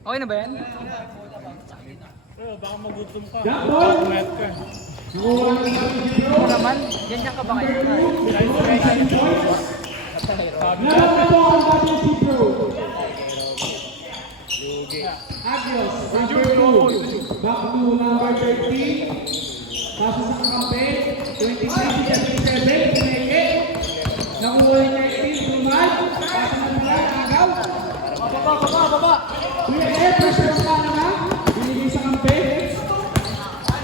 Okay na ba yan? Baka magutom ka. Jackpot! Oo naman. Ganyan ka ba kayo? Laban po ang dating si Pro. Agios, number 2. Back to number 13. Pasok sa kampe. 23-77. Pineke. Nakuha yung 19. Tumal. Pasok na naman. Agaw. Baba. Pineke. Pressure sa na. Binigay sa kampe.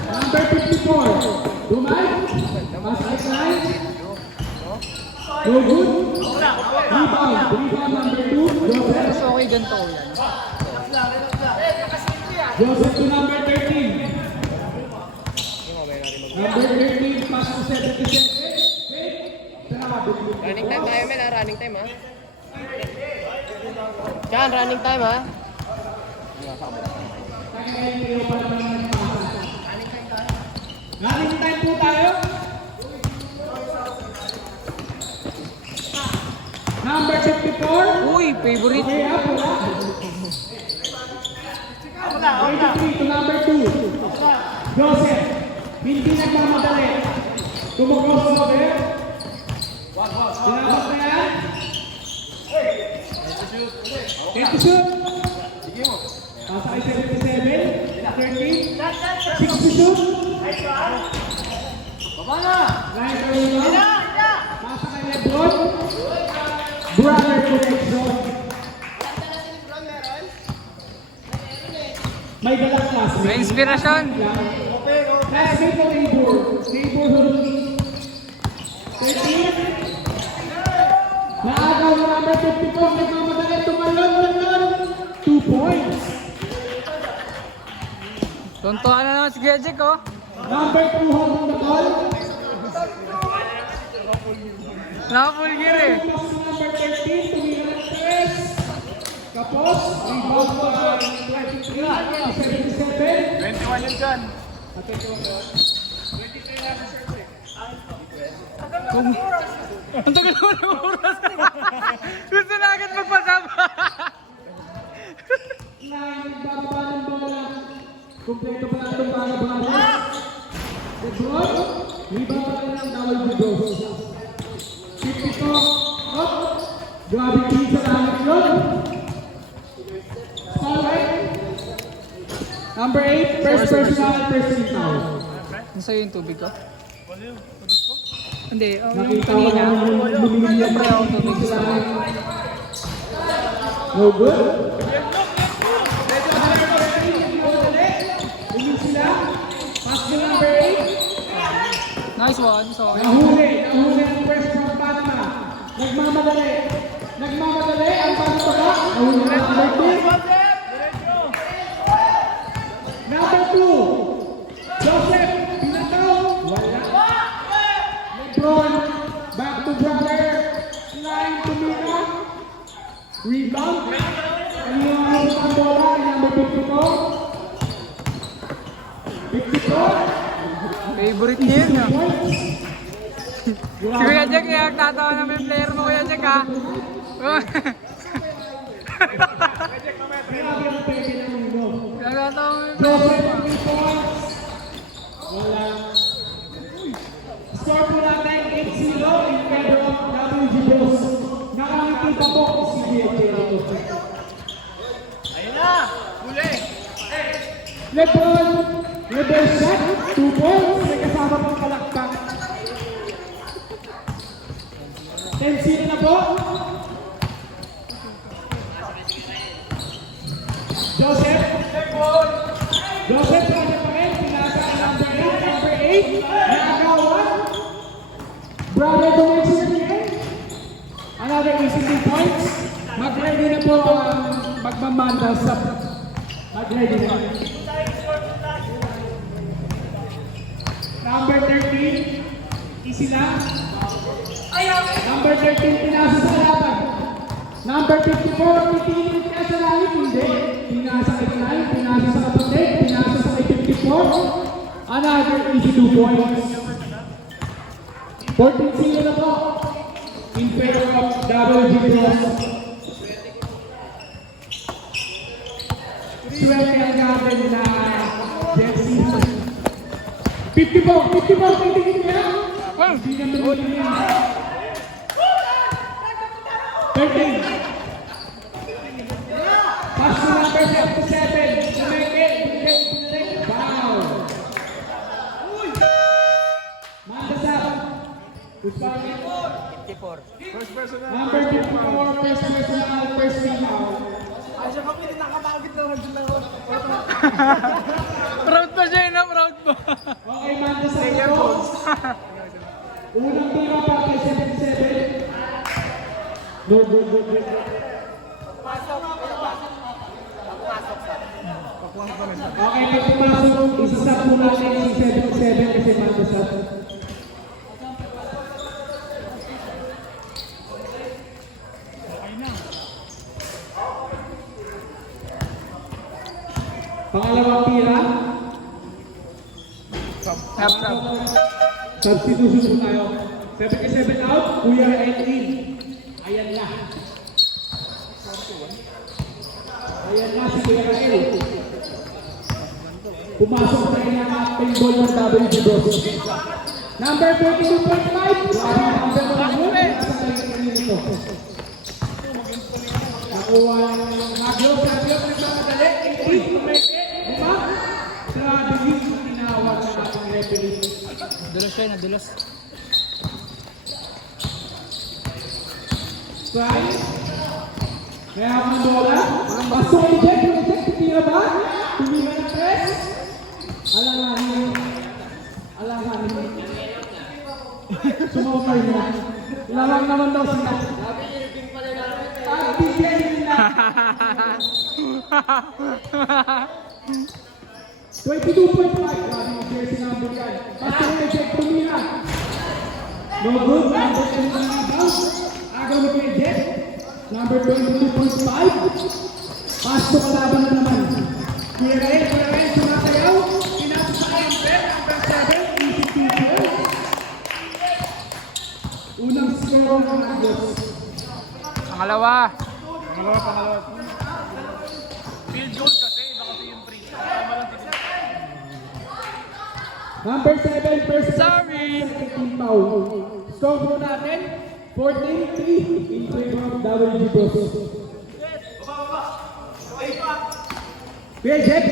Number 54. Tumal. Pasok sa line. No good. Rebound number 2. Joseph. Mas okay ganito yan. Joseph to number 13. Number 13, pass to 77. Running time tayo, men, ha? Running time, ha? Yan, running time, ha? Running time po tayo. Number 54. Uy, favorite. Okay, wala. 23 to number 2. Joseph. Hindi nagmamadali. Tumugos sa over. Tinabas na yan. Get to shoot. Pasakay 77. 13. 6 to shoot. Baba na. Right away. Pasakay Lebron. Brother connection. May dalang classmate. May inspirasyon. Classmate o neighbor? Neighborhood. 13. Naagaw na number 54. Nagmamadali. Tumalon lang. 2 points. Tuntuan na naman si Gejek, oh. Number 2 holding the ball. Nakapulgir eh. Number 13. Tumira ng 3. Kapos. Rebound pa. 23. 77. 21 yun dyan. Ang tagal mo ng oras. Gusto na agad magpasama. Nagbababa ng bola. Kompleto pa lang itong bala-bala. Lebron. Rebound pa rin ang double budos. 52. Up. Grabe kinig sa langit yun. Alright. Number 8. First personal, first team foul. Nasa'yo yung tubig ko? Hindi, yung Nakita ko kanina. naman yung bumili Siyempre ako tubig sa No good. Hindi sila. Pass to number 8. Nice one. So, Nahuli ang first from Panama. Nagmamadali ang Panama. Nahuli na number 2. Number 2. Joseph, pinataw. Wala. Lebron, back to brother. Line to Mira. Rebound. Ang mga ang bola, number 54. 54. favorite niya yun, ah. Points. Si Kuya Jack, kaya nagtatawa na may player mo, Kuya Jack, ha? Grabe ang pwede ng mundo. Nagtatawa mo yung player Joseph, mo. 3 points. Wala. Score po natin 8-0 in favor of WG Bros. Nakangiti pa po si BFJ. Ayun na! Huli! Lebron, reverse shot, 2 points. May kasama pang palakpak. 10-0 na po. Joseph, kanya pa rin. Pinasa ang number 8. Nakagawa. Brother Dimension again. Another easy 2 points. Mag-ready na po ang magmamanda sa mag-ready na. Number 13. Easy lang. Number 13, pinasa sa laban. Number 54, titingin ka sa langit. Hindi. Pinasa kay Knight, pinasa sa kapatid, pinasa sa kay 54. Another easy 2 points. 14-0 na po. In favor of WG Bros. Swerte ang gamit na jersey. 54, titigil niya. Hindi na tuloy niya. 13. Pass to number 57. Wow. Mandasap. First personal. Number 54, first personal, first team foul. Proud pa siya, na proud pa. Okay, Mandasap po. Unang tira para kay 77. Go. Okay, may pumasok. Isasap po natin si 77 kasi Mandasap. Pangalawang tira. Tap. Substitution po tayo. 77 out, Kuya and in. Ayan na. Ayan na si Kuya Rael. Pumasok na rin ang acting goal ng WG Bros. Number 22.5. Number 1. Nasa kayo nito. Nakuha ng Maglo. Nagmamadali. Ingrid, kumeke. Grabe yung tinawag ng ating referee. Dulos siya, nadulos. Strike. Kaya ang bola. Pasok kay Jack. Tira ba? Tumira ng press. Alanganin. Sumokay na. Lamang naman daw sila. At bigyan nila. 22.5. Grabe yung jersey number yan. Pasok kay Jack. Tumira. No good. Number 10 na rebound. Agaw mo kay Jack. Number 22.5. Pasok kalaban na naman. Kuya Rael, sumasayaw. Pinasok sa kayo, number 7, easy people. Unang score ng Agos. Pangalawa. Pangalawa. Field goal kasi, iba kasi yung free. Number 7, first Sorry. team foul. Score po natin, 14-3 in favor of WG Bros. Kuya Jeff,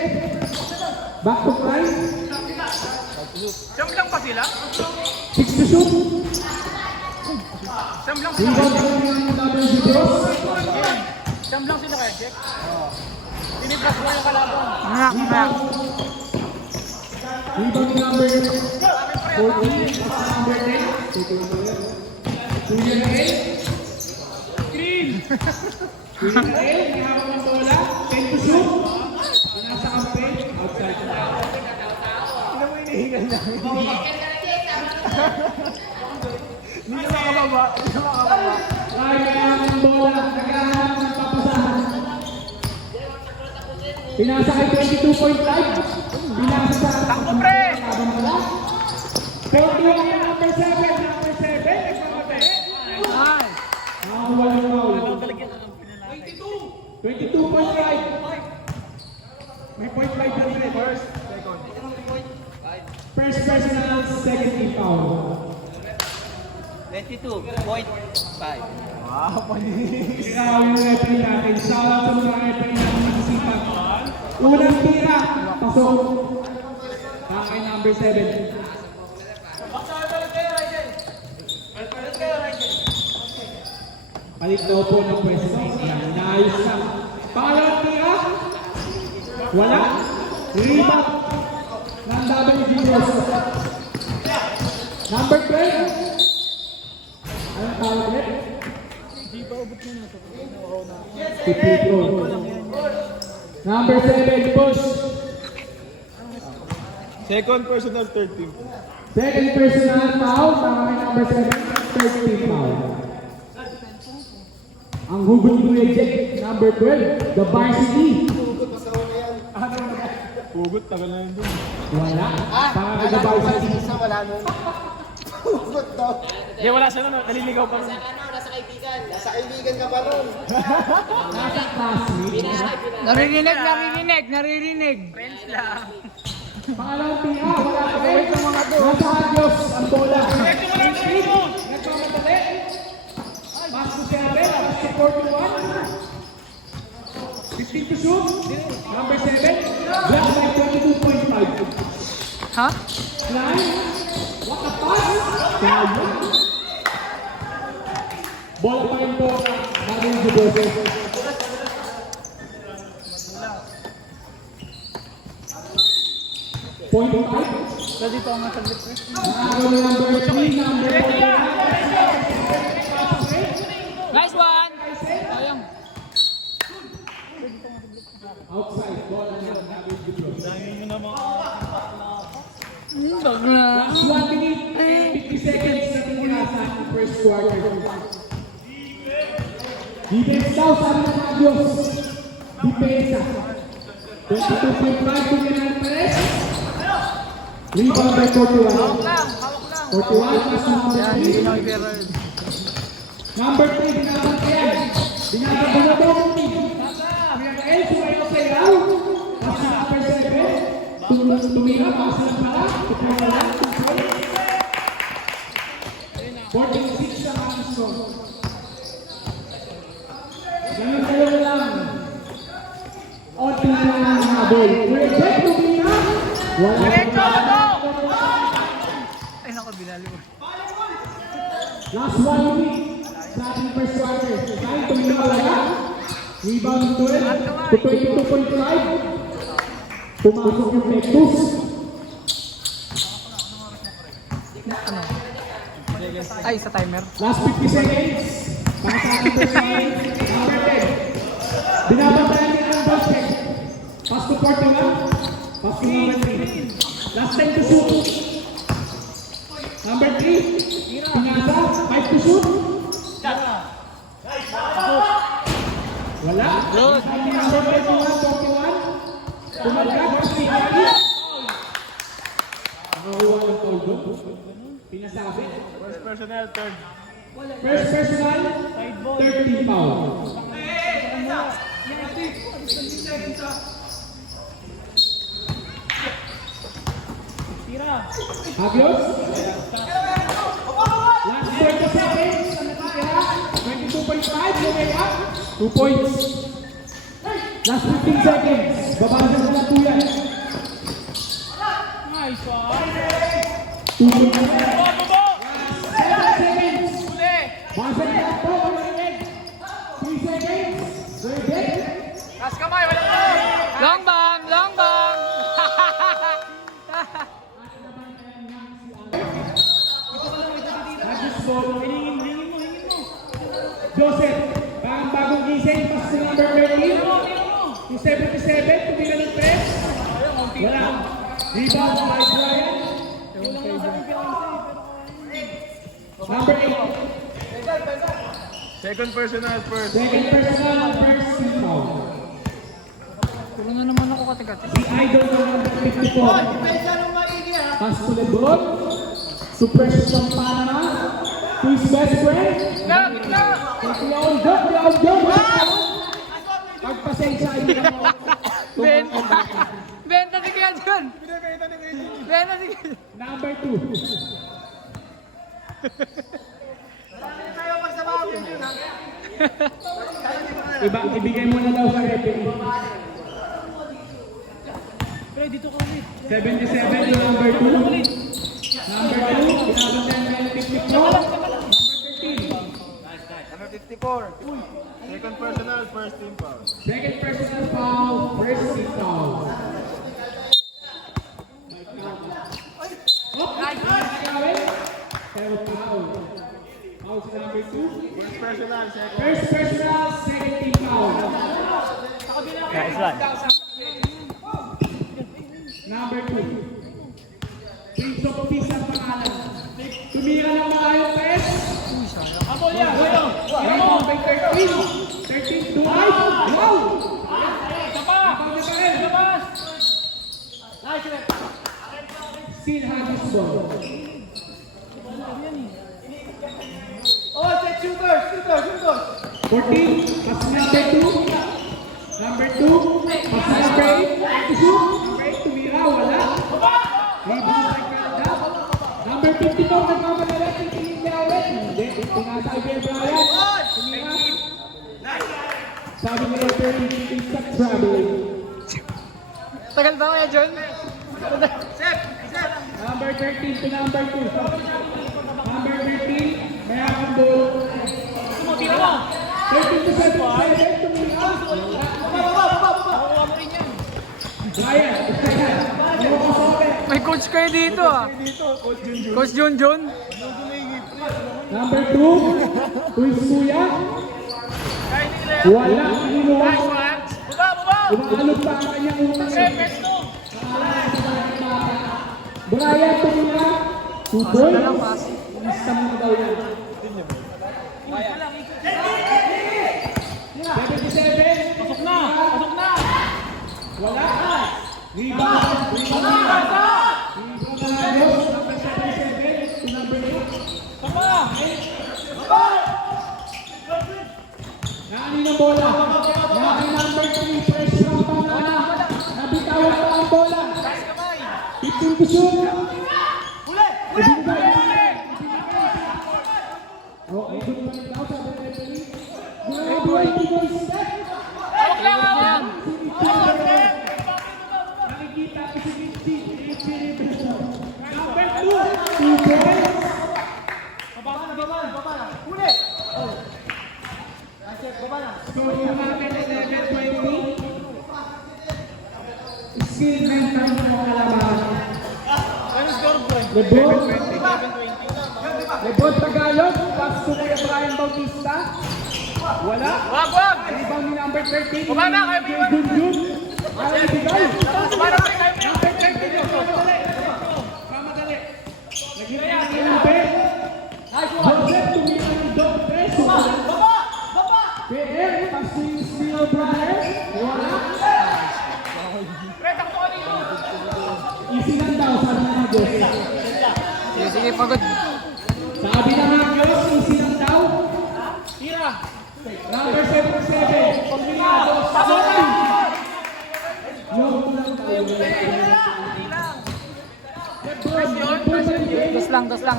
back to line, Siyam lang pa sila? 6 to shoot. Siyam lang Rebound po ng WG Bros. Siyam lang sila kaya, Jack? Tiniplas mo yung kalaban. Rebound number 14, number 10. Kuya Rael. Green. Kuya Rael, may hawak ng bola. 10 to shoot. Nasa campaign. Outside. Ano mo hinihingal na? Hindi na makababa. Ay, may hawak ng bola. Naghahanap ng papasahan. Pinasa kay 22.5. Pinasa sa... Takbo, pre! Habang wala. 41 yung number 7. Number 7. Nagmamatay. Ay! Nakakuha ng foul. 22.5. May 0.5 na rin. First personal, second team foul. 22.5. Ikaw yung referee natin. Shout out sa mga referee natin nagsisipag. Unang tira. Pasok. Kaya number 7. Palit daw po ng pwesto. Naayos na. Pangalawang tira. Wala. Rebound ng WG Bros. Number 12. Anong tawag ulit? Si Pedro. Number 7, push. Second personal, third team. Second personal foul. Tama kay number 7, third team foul. Ang hugot ni Kuya Jack, number 12, the varsity. Hugot, tagal na yun dun. Wala. Tama kay the varsity. Hindi, wala siya nun. Naliligaw pa rin. Nasa kaibigan. Nasa kaibigan ka pa nun. Nasa classmate. Naririnig. Friends lang. Pangalawang PA, wala pa rin. Nasa Hagyos ang bola. Nagmamadali. Pass to 7, pass to 41. 15 to shoot. Number 7, block by 22.5. Ha? Line. What a pass. Kaya. Bola pa rin po. Maring Judose. Point 5. So dito ang nasaglit ko. Nakagawa ng number 3, number 4. Nice one! Sayang. Outside, ball na yan. Bagla. Last 1 minute, 50 seconds na tingin sa first quarter. Defense daw, sabi ng Hagyos. Depensa. 22.5 to Milan Perez. Rebound by 41. Hawak lang. 41 plus number Yan, 3. hindi na pero. Number 3, binabantayan. Binabantayan mo ang team. Mirael, sumayaw sa ilaw. Pass na number 7. Tumira, pass lang pala. Tumira lang. 46 ang ang score. Ganun lang. Onti lang ang habol. Reject, tumira. Wala. Ay, naku, binali mo. Last 1 minute. Sa ating first quarter. Kahit tumira wala. Rebound 12 to 22.5. Pumasok yung Pectus. Ay, sa timer. Last 50 seconds. Para sa ating first quarter. Number 10. Binabantayan niya ang basket. Pass to 41. Pass to number 3. Last 10 to shoot. Number 3. Pinasa. 5 to shoot. Wala. Good. Number 41. Tumalagag. Nakakuha ng foul doon. Pinasabi. First personal, third. First personal, 13 foul. Hagyos. Last 30 seconds. 22.5. Lumaya. 2 points. Last 15 seconds. Babasa na lang po yan. Nice one. 2 points. Last 7 seconds. Basa na lang po. 3 seconds. Ready? Kas kamay, wala ko. Long bomb, long bomb. Hagyos ball. Joseph, parang bagong gising, pass to number 13. To 77, tumila ng press. Wala. Rebound by Brian. Number 8. Second personal, first. Second personal, first team foul. Tulungan na naman ako kati-kati. The idol ng number 54. Pass to Lebron. Suppress from Panama. To his best friend. Down. Pagpasensya yung Ben. Benta si Kuya John. Benta si Kuya John. Number 2. Ibigay mo na daw sa referee. 77 to number 2. Number 2, binabantayan ng 54. Number 13. Second personal, first team foul. Second personal foul, first team foul. Pero foul. Foul sa number 2. First personal, second. First personal, second team foul. Number 2. Prince of Peace ang pangalan. Tumira ng malayong press. Rebound by 13. 13 to 5. Wow! Still Hagyos ball. Oh, set shooter. 14, pass number 2. Number 2, pass number 8. Number 8, tumira, wala. Rebound by Calda. Number 54, nagmamadala, titingin niya ulit. Hindi, tinasa kay Brian. Tumira. Sabi ni referee, he's stuck traveling. Tagal ba kaya, John? Number 13 to number 2. Number 13, may akong ball. 13 to 7, tumira. Brian, isa yan. May coach kayo dito ah. Coach Junjun. Number 2, Luis Kuya. Wala, inuwa. Umakalog pa ang kanyang utang. Brian, tumira. 2 points. Lista mo na daw yan. 77. Pasok na! Wala. Rebound. Rebound na Lagos. Number 77 to number 8. Nani ng bola. Nani number 3. Fresh round pa na. Nabitawan pa ang bola. 15 to shoot. Oh, ay good pa rin daw sa referee. Nakikita ko si Vinci. Number 2 points. So, umakin 11-20. Skill mental ng mga kalaban. Lebron Tagalog, pass to kay Brian Bautista. Wala. Wag! Rebound ni number 13. Baba na, kaya may iwan. Ayaw ibigay. Para pa kayo. Number 13. Pamadali. Naghihirap ni Ube. Joseph, tumira ng Dog Tres. PM, pass to yung Steel Brothers. Wala. Easy lang daw, sabi ng Joseph. Sige, pagod. Sabi ng Diyos, easy lang daw. Number 77, Pagminado, Sabotin! Yung lang tayo. Dos lang.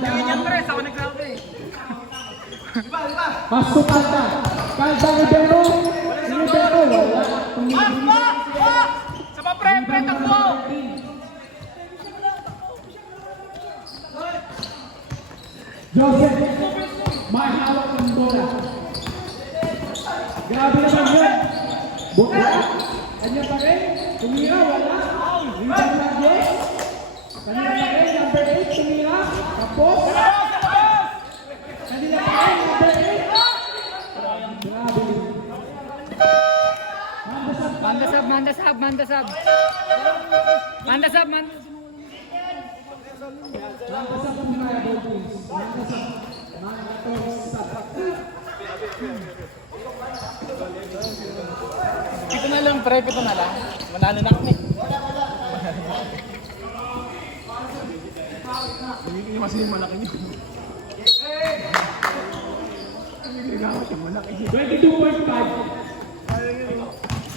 Ganyan tres, ako nagsabi. Pasok Calda. Calda Rivero. Si Rivero, wala. Sa pa pre, takbo! Joseph, may hawak ng bola. Grabe naman yun. Buka. Kanya pa rin. Tumira, wala. Rebound na Diyos. Kanina pa rin, number 8, tumira. Tapos. Kanina pa rin, number 8. Grabe. Mandasab. Nangkasap ang mga Dolphins. Nangkasap. Pito na lang, pre. Manalo na kami. Hindi kasi yung malaki niyo. 22.5.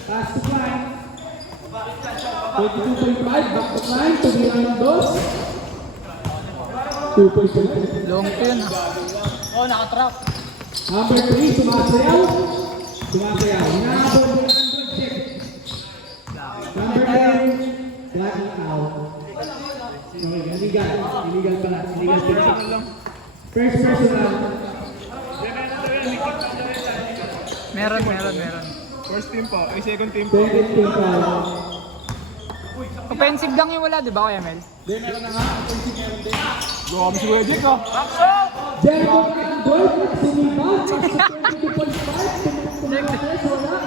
Pass to Klein. 22.5. Back to Klein. Tumira ng dos. 2.5. Long to yun ah. Oh, nakatrap. Number 3, sumasayaw. Hinahabol ni Andrew Check. Number 10, blacking out. Illegal pala. First personal. Meron. First team po. Ay, second team po. Second team foul. Offensive lang yung wala, di ba, Kuya Mel? Go kami si Kuya Jake, oh. Jericho Candoy, sumibaw. Pasok 22.5. Tumatay, wala.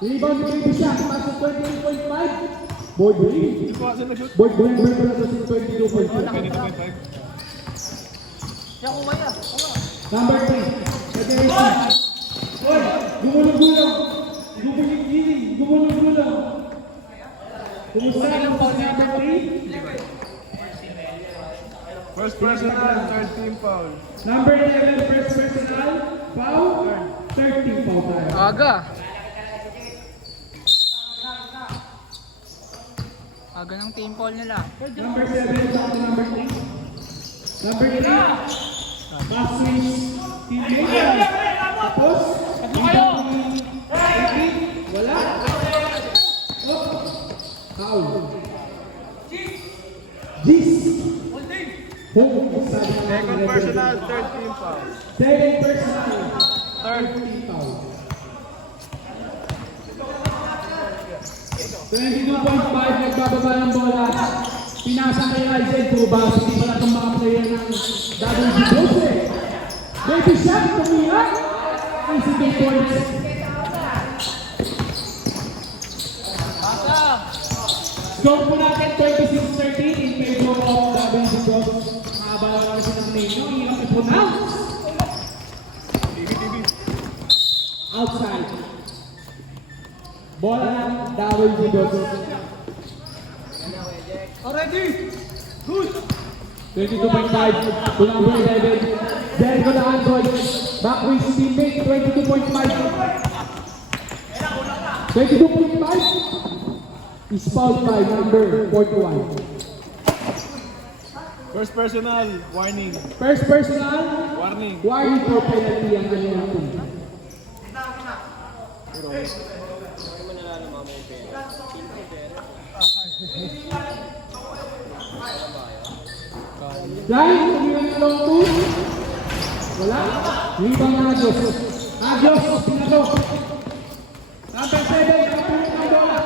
Rebound ni Baby Shaq. Pasok 22.5. Boyd Green. Hindi po kasi nag-shoot. Boyd Green versus 22.5. 22.5. Number 3, Federation. Oy, gumulong-gulong. Gumulong-gulong. Kumusta ang number 3? First personal, third team foul. Number 11, first personal. foul, 13 foul tayo. Aga. Aga ng team foul nila. Number 7, down to number 3. Number 3, pass switch, teammate. Tapos, wala. Oh, foul. Gis. Second personal, third team foul. Second personal, third team foul. 22.5, nagbababa ng bola. Pinasa kay Aizen Cubas, hindi pala itong mga player ng WG12. Baby shot, tumiyak. Easy 2 points. Score po natin 26-13 in favor of WG12. Makabala na kasi ng name nyo, hirap i-pronounce. Outside. Bola ng WG12. Already! Good! 22.5 to number 11. Jericho na Android. Back with his teammate, 22.5. 22.5 is fouled by number 41. First personal, warning. First personal, Warning. warning for penalty ang kanilang team. Line, tumira ng long two. Wala. Rebound na Agios. Agios, pinato. Number 7, kapulit ng bola.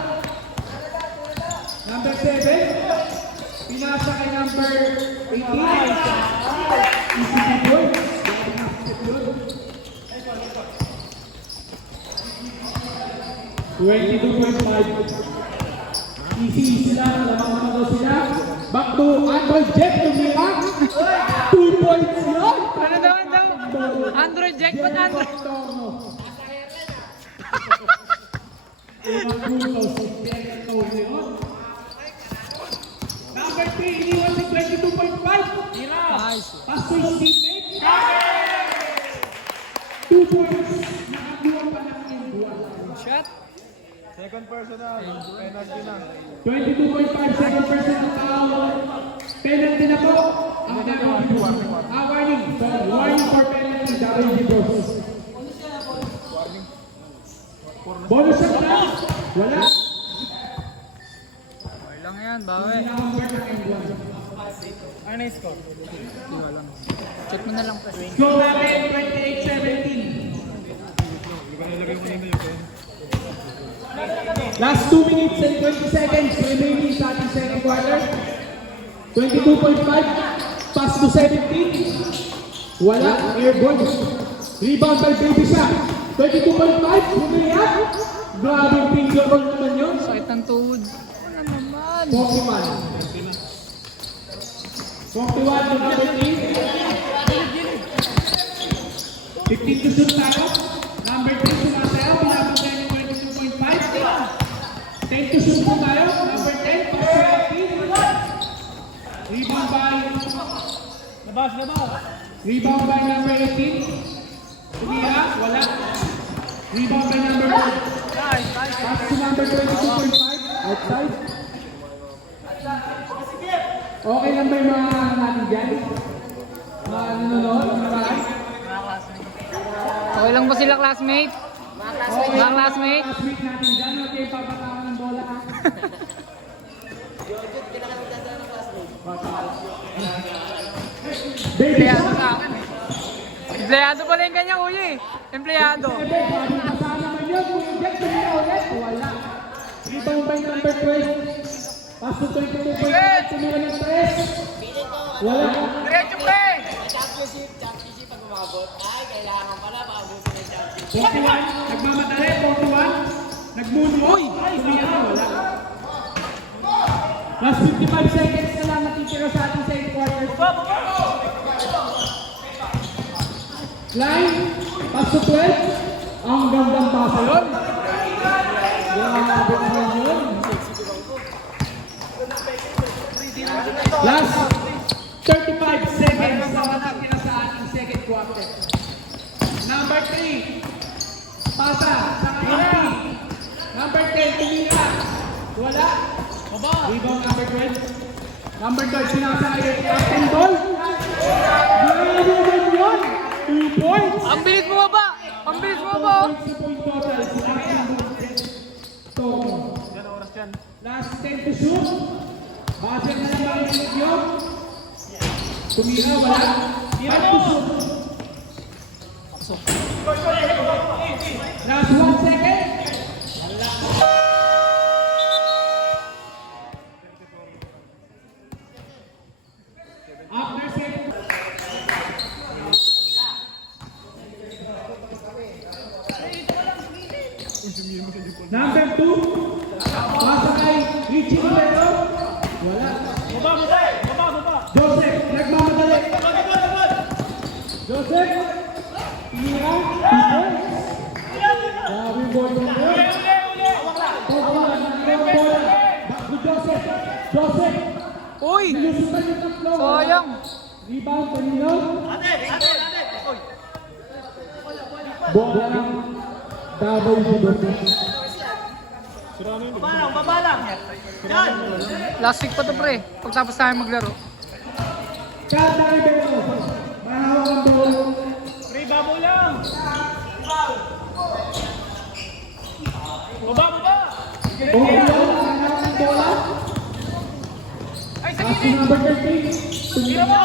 Number 7, pinasa kay number 18. Easy to goal. 22.5. Easy sila, lamang daw sila. Back to Android Jet, tumira. 2 points yun. Ano daw? Android Jack, ba't Android? Number 3, iniwan si 22.5. Nice. Pass to his teammate. 2 points. Nakakuha pa ng N1. Shot. Second personal, penalty na. 22.5 second personal foul. Penalty na po. Ang warning. Sorry, warning for penalty. WG Bros. Bonus shot na. Wala. Okay lang yan, bawi. Nakakuha ng N1. Ano yung score? Hindi ko alam. Check mo na lang pa. Score natin 28-17. Last 2 minutes and 20 seconds remaining sa ating second quarter. 22.5, pass to 17. Wala, airborne. Rebound by Baby Shaq. 22.5, bumiyak. Grabe yung finger roll naman yun. Sakit ng tuhod. Ano naman? 41. 41 to number 3. 15 to shoot tayo. Number 3 sumasayaw. Pinabot tayo ng 22.5. 10 to shoot po tayo. Number 10, pass to 18. Rebound by... Rebound by number 18. Tumira, wala. Rebound by number 4. Pass to number 22.5. Outside. Okay lang ba yung mga natin dyan? Mga nanonood? Mga Okay lang ba sila, classmate? Mga classmate? classmate natin dyan, huwag kayo papatawan ng bola. Baby Empleyado shot! sa akin eh. Empleyado pala yung kanya, kuya eh. Empleyado. Kasama naman yun, kung yung jet, tumira ulit, wala. Rebound by number 12. Pass to 22.5, tumira ng 3. Wala. Diretso play! Championship pag umabot. Ay, kailangan pala maabutin ng championship. 41, nagmamadali, 41. Nag-moonwalk, tumira, wala. Last 55 seconds na lang natitira sa ating second quarter. Line, pass to 12. Ang gandang pasa yun. Grabe naman yun. Last 35 seconds na natitira sa ating second quarter. Number Rebound number 12. Number 12, sinasa kay Captain Ball. Grabe naman yun. 2 points. Ang bilis mo ba? Ang bilis mo ba? Point total. So, last 10 to shoot. Buzzer na lang makikinig yun. Tumira, wala. 5 to shoot. Last 1 second. After second. Number 2. Pasa kay Richie Olero. Wala. Joseph, nagmamadali. Joseph. Tira. Tira. Grabe ball na po. Bola. Back to Joseph. Joseph. Uy! Nilusutan yung tatlo. Sayang! Rebound kanino? Bola ng Davao University. Last week pa to pre. Pagtapos tayo maglaro. Kada Rivero. Mahawak ang bola. Mahawak ang bola. Pass to number 13. Tumira mo!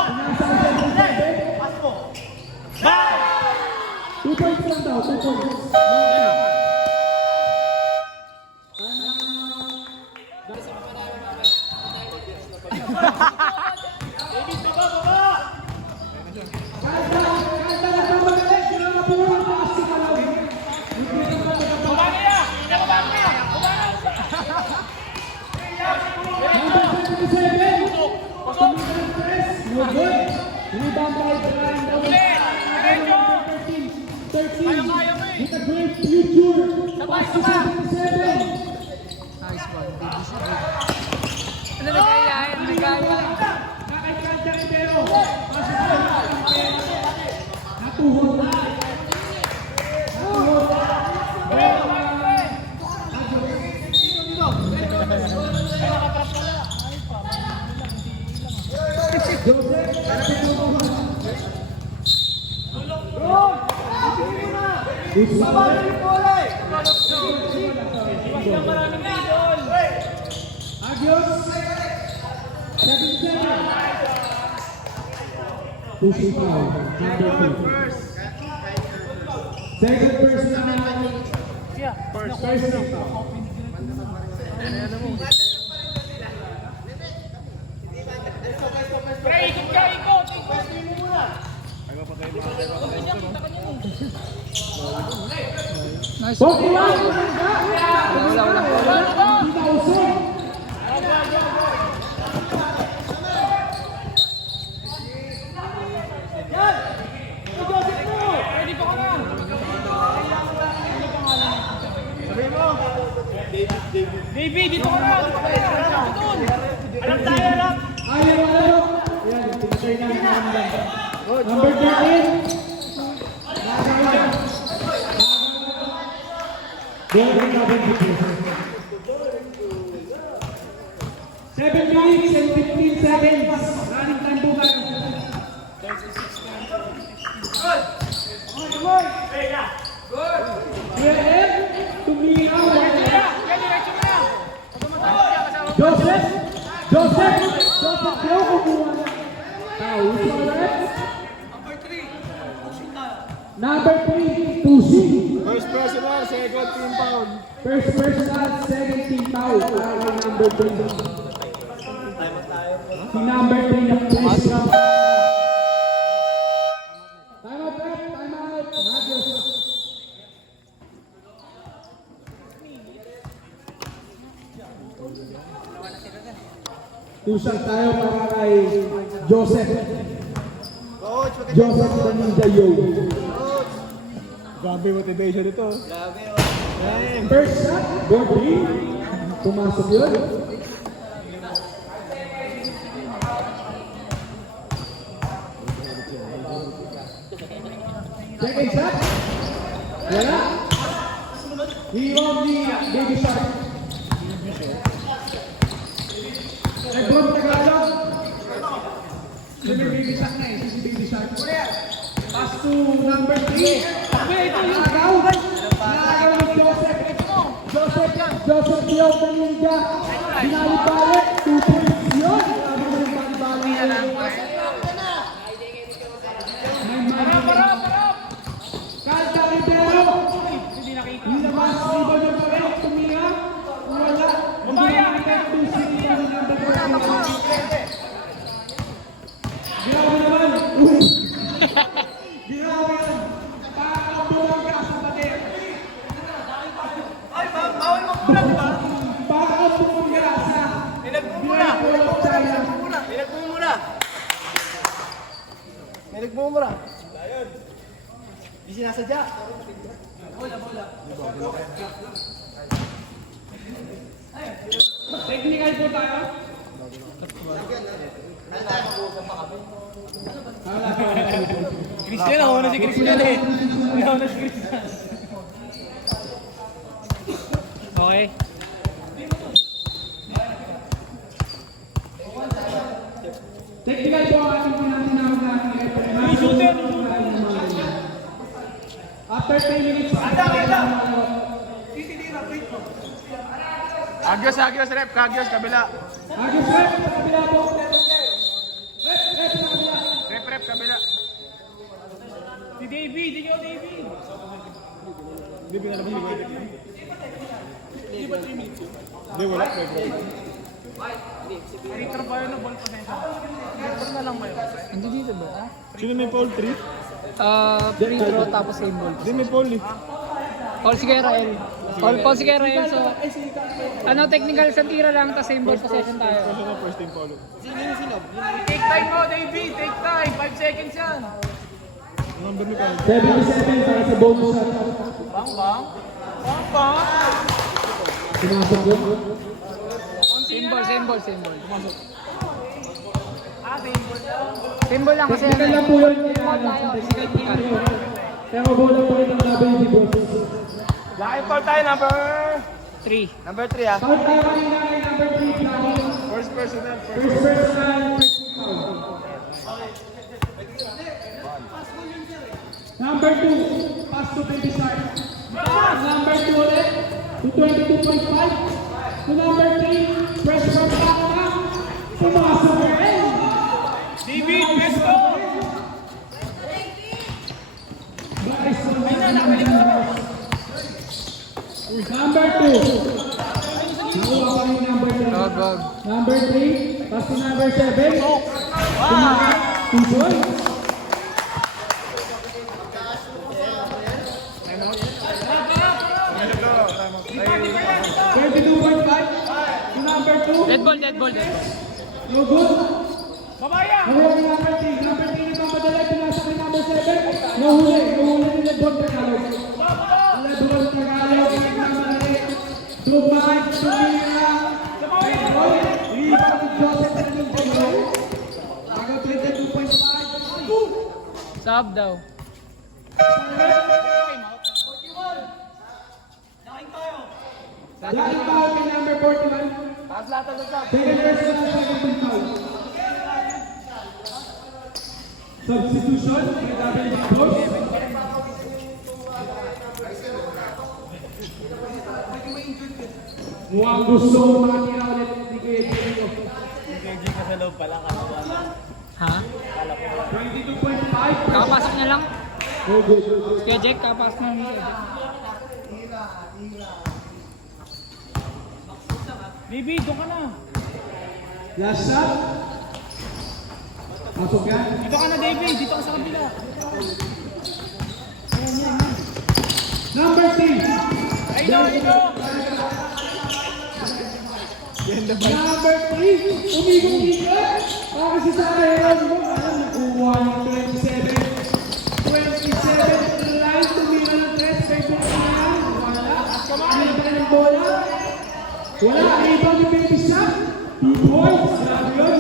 2 points lang daw, 2 points. Rebound by Brian David. 13. With a great future. Pass to 77. Nice one. Ano nagaya? Ano nagaya? Nakakanta Rivero. Pass to 77. Natuhod na. Agios 77. Pushing foul, number 2. Second personal foul. Nice 41. one. Wala. Hindi na usong. Baby, dito ka na! Alam tayo, alam! Ayaw. Ayan, tinatay na lang. Number 13. Golden Double Digits. 7 minutes and 15 seconds. Running time po kayo. Here, tumira. Joseph, kayo kumuha na. Tao, Number 3, Tusi. First personal, second team foul. First personal, second team foul. Para kay number 3. Si number 3 na personal. Time out, rep. Time out. Adios. Tusang tayo para kay Joseph. Joseph Danidayo. Grabe motivation ito. First shot, Gordy. Pumasok yun. Second shot. Wala. Rebound ni Baby Shark. Baby Shark na eh. Si Baby Shark. Pass to number 3. Wait, ito yung agaw. Nagaw ni Joseph. Joseph Diop ng Ninja. Binalibalik. 2 points yun. Sabi mo yung balibalik. Kalta Rivero. Nilabas. Iba niya pa rin. Tumira. Wala. Bumaya. Grabe naman. Grabe yan. Pakakabulang ka sa pader. Ay, bawal mo muna, di ba? Pakakabulang ka sa Nagmumura. Di sinasadya. technical po tayo. Christian, ako na si Christian eh. Ako na si Christian. Okay. Technical po ang ating pinatinawag na after 3 minutes. Agios, rep. Kagios, kabila. Agis rep, sa kabila po. Rep, sa kabila. Rep, kabila. Si Davey, di ko Davey. Hindi, wala. Retro ba yun o ball possession? Retro na lang ba yun? Hindi dito ba? Sino may foul 3? Free throw tapos same ball. Hindi, may foul eh. Paul si Rael. Paul si Rael. So, ano, technical sa tira lang, tapos same ball possession tayo. Kasi na first team foul. Take time mo, Davey. Take time. 5 seconds yan. Number ni Kyle. 77 para sa bonus shot. Bang, bang. Bang, bang. Pinasok po. Same ball. Ah, baseball lang. Same ball lang kasi Technical lang po yun. ball tayo. Technical. Pero bola po rin ang WD bosses. Laking foul tayo, number 3. Number 3 ah. Foul tayo kanina kay number 3. First personal. First personal. Number 2, pass to Baby Shark. Number 2 ulit, to 22.5. To number 3, press from Tama. Pumasok ka rin. David, let's go! Number 2. Nakuha pa rin number 3. Wag. Number 3, pass to number 7. 2 points. Dead ball. No good. Babaya! Nahuli ni number 3. Number 3 nagpapadala. Pinasa kay number 7. Nahuli ni Lebron Tagalog. Lebron Tagalog. Dumay. Tumira. Iba ni Joseph na yung Tagalog. Agaw 22.5. Sub daw. Laking foul kay number 41. Second personal, second foul. Substitution kay David Boss. Mukhang gusto makatira ulit ni Kuya Gino. Ha? 22.5. Kakapasok na lang. Oh, good. Kuya Jack, kakapasok na lang. Kuya Jack. Baby, doon ka na. Last shot. Pasok yan. Dito ka na, David. Dito ka sa kabila. Number 3. Ay, no. Number 3. Umigong dito. Kasi sa meron mo. Alam, nakuha yung 27. 27. Line, tumira ng 3. Favorite na yan. Wala. Ano ba ng bola? Wala. Ibang ni Baby Shark. 2 points. Grabe yun.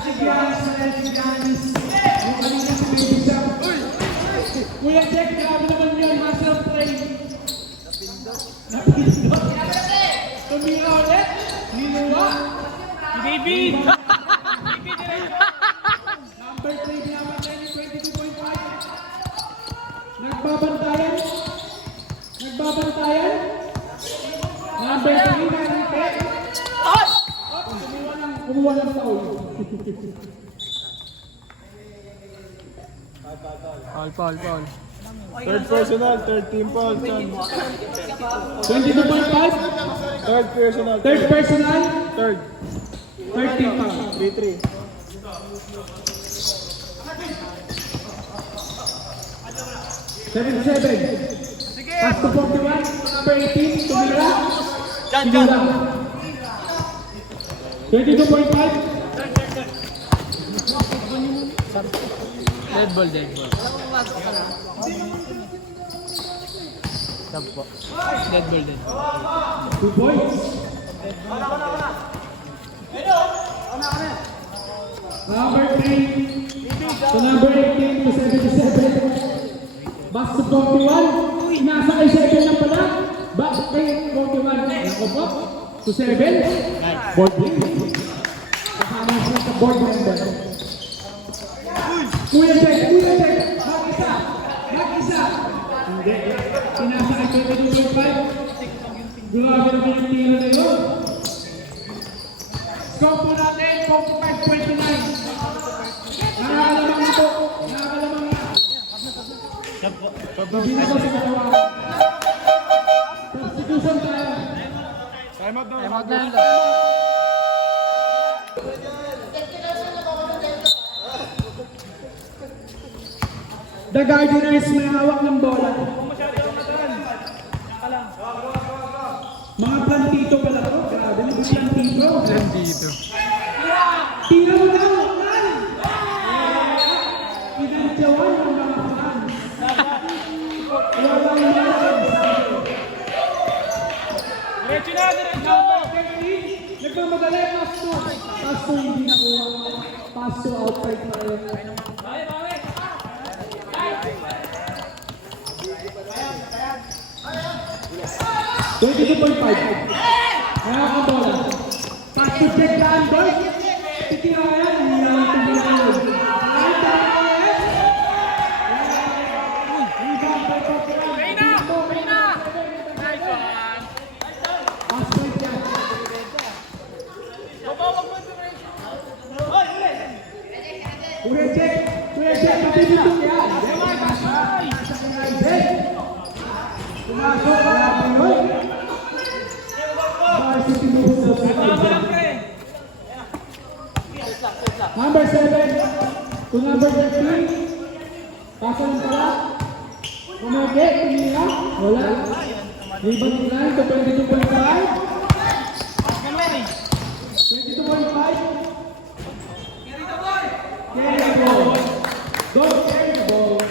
Si Giannis. Yung kanina si Baby Shark. Kuya Jack, grabe naman yun. Master play. Napindot. Tumira ulit. Niluwa. Si David! David, Nagbabantayan. Nagbabantayan. Number 3 na Enrique. Kumuha lang sa ulo. Foul. Third personal, third team foul, Chan. 22.5. Third personal. Third personal. Third. 13 pa. 3-3. 77. Pass to 41. Number 18. Tumira. Tumira. 22.5. Dead ball. Sub po. Dead ball. 2 points. Number 3 to number 18 to 77. Back to 41. Nasa kay 7 lang pala. Back kay 41. Ako po. To 7. Board game. Kasama siya sa board member. Kuya Jack. Mag-isa. Hindi. Pinasa kay 22.5. Grabe naman yung tira na yun. Score po natin, 45-29. Nakakalamang ito. Nakakalamang na. Hindi na ko sa katawa. Substitution tayo. Time out daw. Time out na lang. The Gardeners may hawak ng bola. Mga plantito pala to. Grabe, mga plantito. Nandito. Tira mo na! Pinantyawan ng mga fans. Walang malas. Diretso! Nagmamadali, Pasto. Pasto hindi nakuha. Pasto outside pa rin. Kaya ang bola. Pasto check na ang boy. Titira yan. Hindi na ang tumulong. Kuya check, matitutong yan. Pumasok, wala pa yun. Varsity moves na number 7 to number 13. Pasa ng pala. Kumake, tumira. Wala. Rebound decline to 22.5. 22.5. Carry the ball. Don't carry the ball.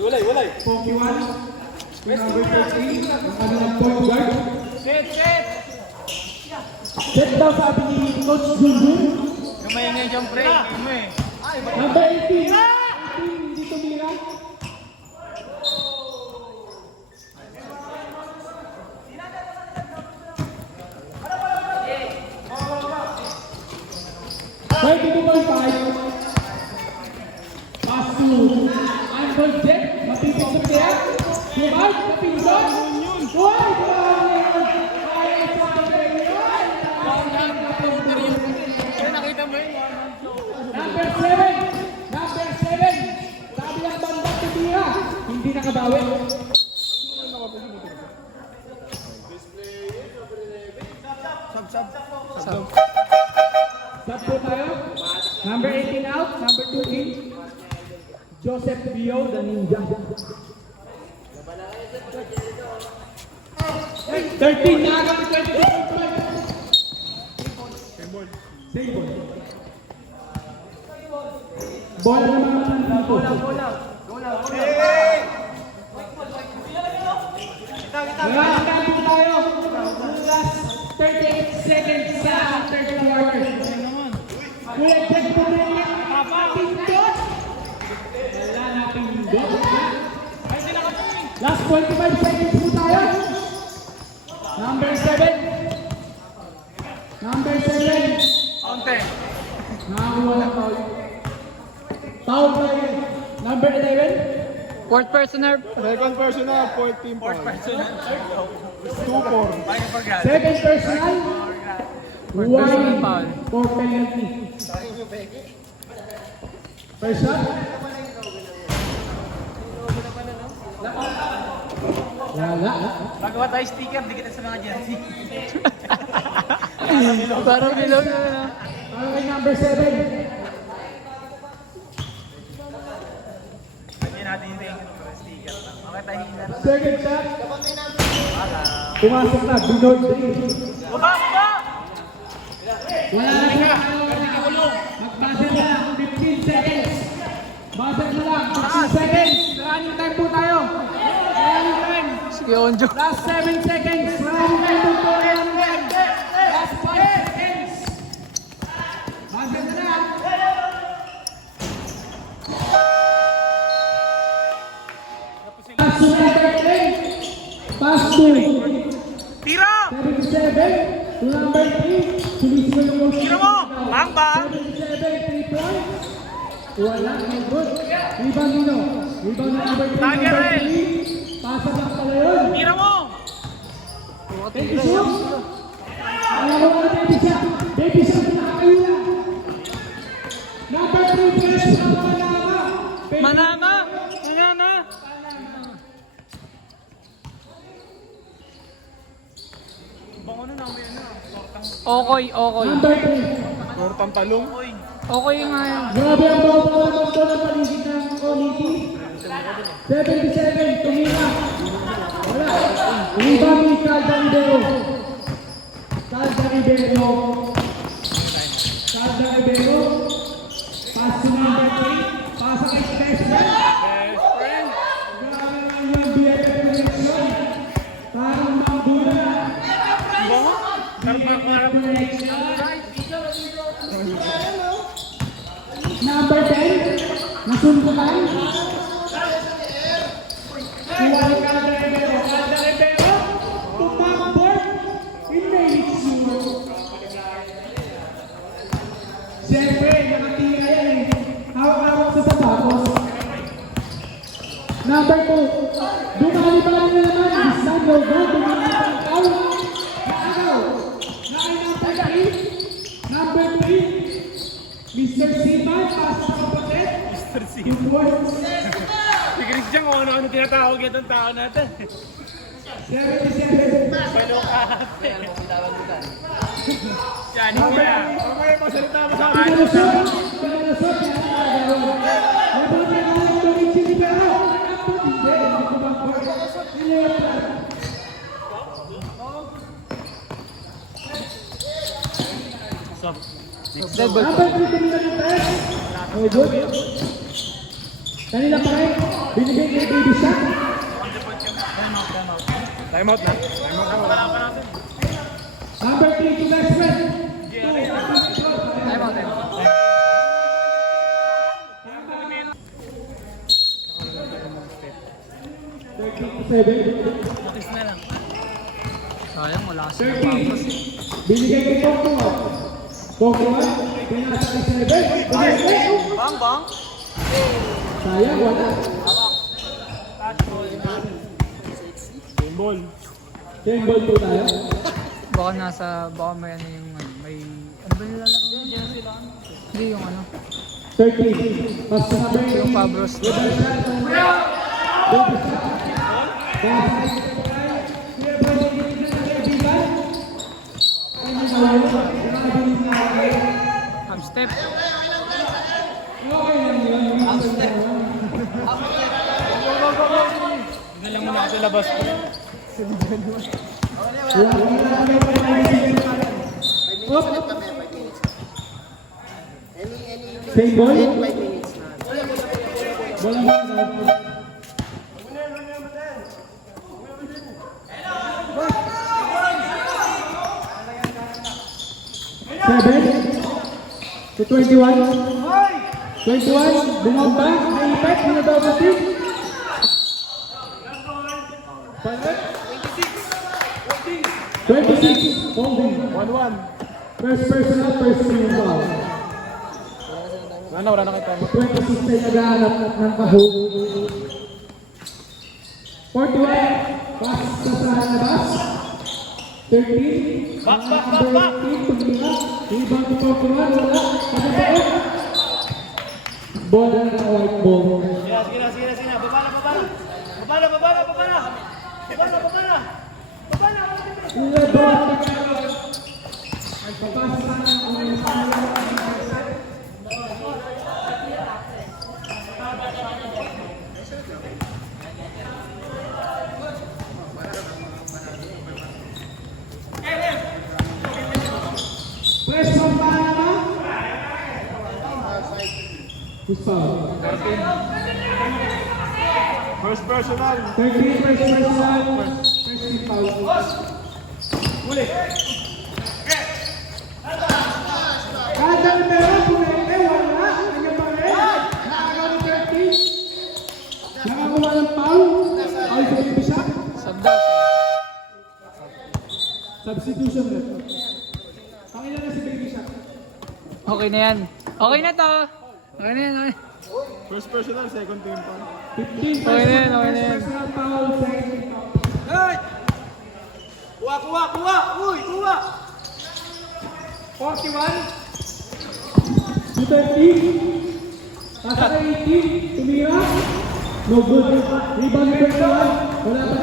Walay. 41. Number 13. Ang kanilang point guard. Set daw sabi ni Coach Junjun. Kamay nga yung break. Kamay. Number 18. 18. Hindi tumira. Pass to Uncle Jack. Mapipinsan kaya. Lumag. Mapinsan. Uy! Nakita mo yun? Number 7. Number 7. Sabi ang bandang titira. Hindi nakabawi. Sub po tayo. Number 18 out. Number 2 in. Joseph Bio, the ninja. 13 na agad. 22.5. Same ball. Bola naman naman dito. Nagkakaroon po tayo. Last 38 seconds sa third quarter. Kuya check po rin yan. Pindot. Wala na pindot. Last 25 seconds po tayo. Number 7. Number 7. Konti. Nakakuha ng foul. Foul by number 11. Fourth personal. Second personal, fourth team foul. 2-4. Second personal. Fourth personal One foul. for penalty. First shot. Wala. Magawa tayo sticker, di kita sa mga jersey. Parang bilog na na. Para kay number 7. Lagyan natin yung sticker. Okay, tayo na. Second shot. Pumasok na. Binod. Baba! Wala na siya. Mag-buzzer na lang. 15 seconds. Buzzer na lang. 15 seconds. Running time po tayo. Running time. Sige, Onjo. Last 7 seconds. Running time po. Running time. Last 5 seconds. Buzzer na lang. Pass to number 10. Pass to Tira! 77 to number 3. Sumisigil yung motion. Tira mo! Bang, bang! 77, 3 points. Wala, no good. Rebound nino. Rebound na number 3, Tiger number Rail. 3. Pasa lang pala yun. Tira mo! Baby shot. Alam mo na baby shot. Baby shot na kayo na. Number 3, press na Manama. Manama! Manama! Okoy, Okoy. Number 3. Tortang talong. Okoy nga yan. Grabe ang bawang bawang bawang ng paligid ng Oliti. 77, tumira. Wala. Rebound ni Calda Rivero. Calda Rivero. Calda Rivero. Pass to number 3. Pasa kay best friend. Grabe naman yung BFF connection. Parang magdula. Number 10. Nasuntukan. Kuwari Calda Rivero. Calda Rivero. Tumambot. Hindi sure. Siyempre, nakatira yan eh. Hawak-hawak sa sapatos. Number 2. Dumali-bali na naman. Isang logo. Dumali pang tao. Nakagaw. Nakay number 3. Number 3. Mr. Siman, pasok sa kapatid. Mr. C. 2 points. Si Christian kung ano-ano tinatawag itong tao natin. 77. Yan, hindi na. Mamaya magsalita mo sa Pinalusot. Pinalusot. Labang na lang ito ni Chili Pero. Nakapot. Hindi. Hindi ko bang po. Nilepan. Dead ball. Number 3 kanina ng press. Oh, good. Kanina pa rin. Binigay kay Baby Shot. Time out na. Number 3 to best friend. Time out, time out. Notice na lang. Sayang, wala kasi ng papos. Binigay kay Pokemon. Pokemon. Pinasa kay 7. Bang, bang! Sayang, wala. Game ball. 10 ball po tayo. Baka baka may ano yung may, ano ba nilalaro yung jersey lang? Hindi yung ano, 13. Pass to number 3. yung Fabros. Baby Shot. Baby Shot. Half step. Galang mo na kasi labas ko. Same ball. Seven to 21. 21. Bumamba. May effect. Double team. 26. Holding. 1-1. First personal, first team foul. Wala na kita. 26 ay nag-aanap ng kahog. 41, pass sa labas. 13, number 18, tumira. Rebound to 41, wala. Pagkakao. Ball na white ball. Sige na. Babala. Press on Panama. Who's foul? First personal. 13, first personal. First team foul. Uli. Kada numero, pumete, wala. Kanya pa rin. Nakagawa ng 13. Nakakuha ng foul. Foul sa Baby Shaq. Sub daw. Substitution ref. Pakilala si Baby Shaq. Okay na yan. Okay na to. Okay na yan. Okay. First personal, second team pa. 15, Okay na yan, okay na yan. personal foul, second team foul. Kuha! Uy, kuha! 41. To 13. Pasa kay 18. Tumira. No good. Rebound ni 21. Wala pa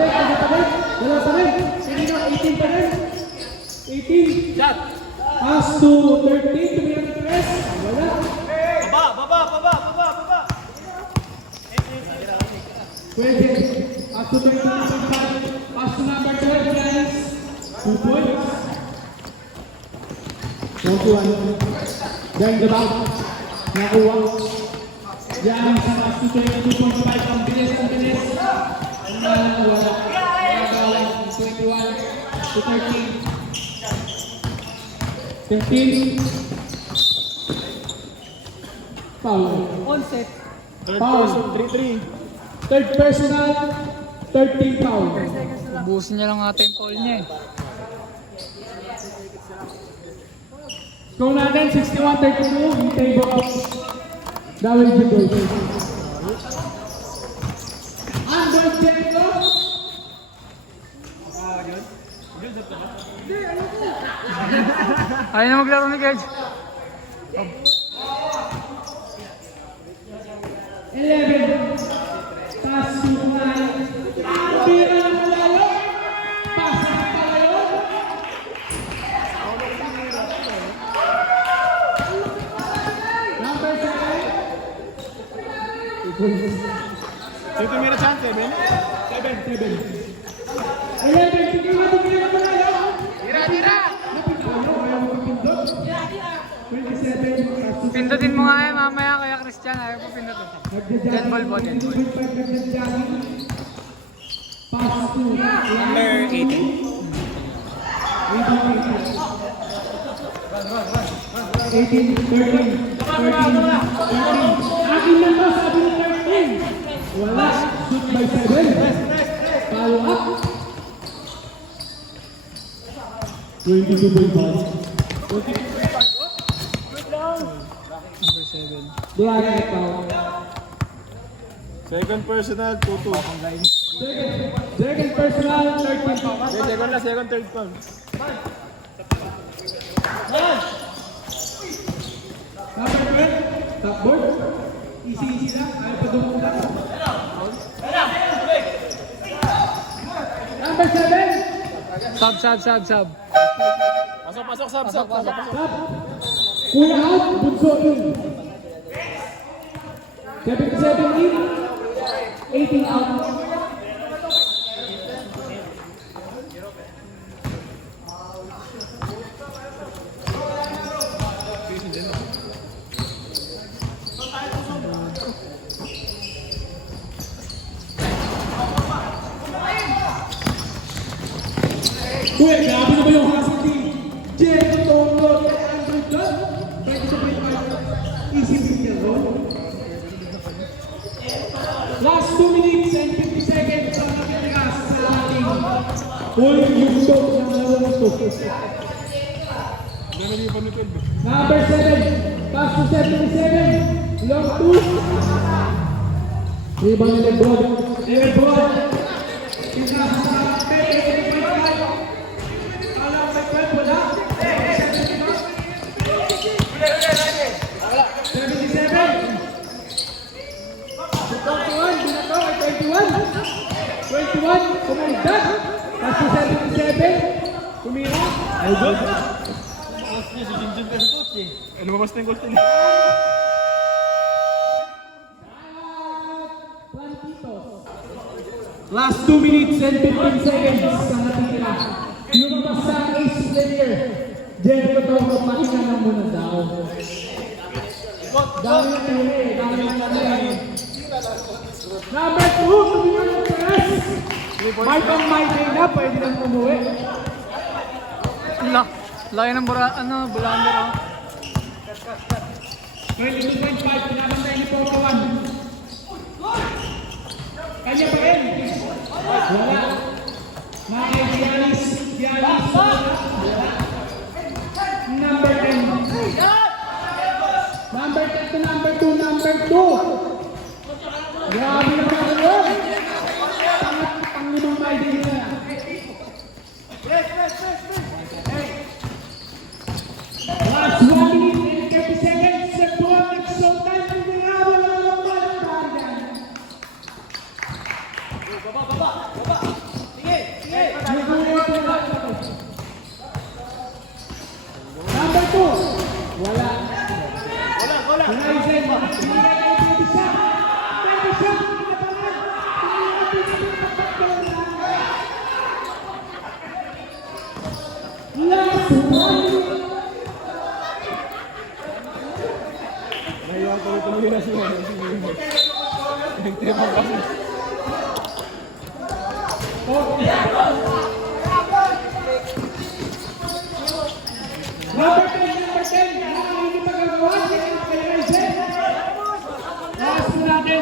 rin. Hindi na 18 pa rin. 18. Pass to 13. Tumira ni Perez. Wala. Baba! Pwede. Pass to 13. Pass to number 12 guys. 2 points. 1-1. Diyan the back. Nakuha. Diyan sa pass to 22.5. Ang bilis. Wala. 21 to 13. 15. Foul. Onset. Third Foul. person, 3-3. Third personal. 13 foul. Ubusin niya lang ata yung foul niya eh. Score natin 61-32 in favor of WG Boys. Andrew Jericho. Ayaw na maglaro ni Gage. 11. Pass to 9. Tira ng malayo. Pass sa palayo. Number 7. Sino tumira dyan? 7? 11. Tingnan ng malayo. Tira! Ayaw mo pindot. 27. Pindutin mo nga yan mamaya kaya Christian. Ayaw po pindutin. Dead ball po, dead ball. Pass to Number 18. 13. Akin na to, sabi ng 13. Wala. Shoot by 7. Follow up. 22.5. Number 7. Black at foul. Second personal, 2-2. Second personal, 13 foul. Second, third call. Number 12, top board. Easy lang. Ayaw pa dumula. Number 7. Sub. Pasok, sub. Top. Kuya out, bunso in. 77 in. 18 out. Kuya, grabe na ba yung hustle ni Jericho Tondo at Andrew Dunn? Pwede sa easy win niya, bro. Last 2 minutes and 50 seconds ang nakitira sa ating full yung shot ng laro to. rebound ni 12. Number 7, pass to 77, long 2. Rebound ni Lebron. Lebron. Pinasa sa 33.5. Alam may 12, wala. 77. 21, binato ay 21. 21, kumaligdan. Pass to 77, tumira. Ay, good. Ano ba basta yung goal niya? Last 2 minutes and 15 seconds sa natitira. Lumabas sa ace player. Jericho Toro, pahinga na muna daw. Dami na tiri, dami na tiri. Number 2, tumira ng press. May pang may day na, pwede nang umuwi. Laki ng bulander oh. 22.5, pinabantay ni Portawan. Kanya pa rin. Wala. Mga Giannis. Wala. Number 10. Number 10 to number 2. Number 2. Grabe na mga yun. Pang-limang may din na. Last 1 minute and 30 seconds. Sa buwan nag-showtime. Pinarawan ang mga pagkakas. Number 2. Wala. Horizon. Last one. Ngayon, tuloy-tuloy na siya. Nagtipang kasi. Number 10, number 10. Hindi pa gagawa. Horizon. Last natin.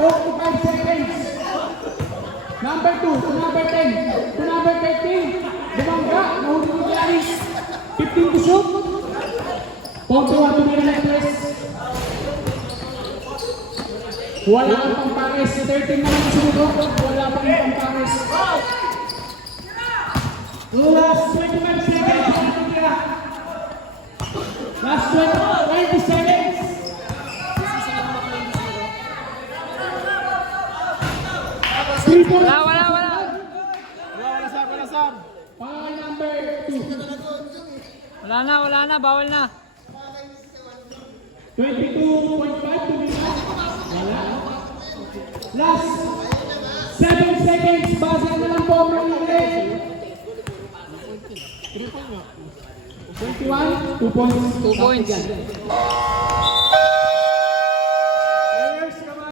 45 seconds. Number 2 to number 10 to number 13. Bumangga. Nahuli ni Giannis. 15 to shoot. Pontuan to the necklace. Wala ang pampares. 13 naman ang sumugod. Wala pa yung pampares. Last 21 seconds. Last 20 seconds. Wala. Wala, Sam. Power number 2. Wala na, bawal na. 22.5 to be wala. Last 7 seconds. Buzzer na lang po. Manili. 21, 2 points. 2 points.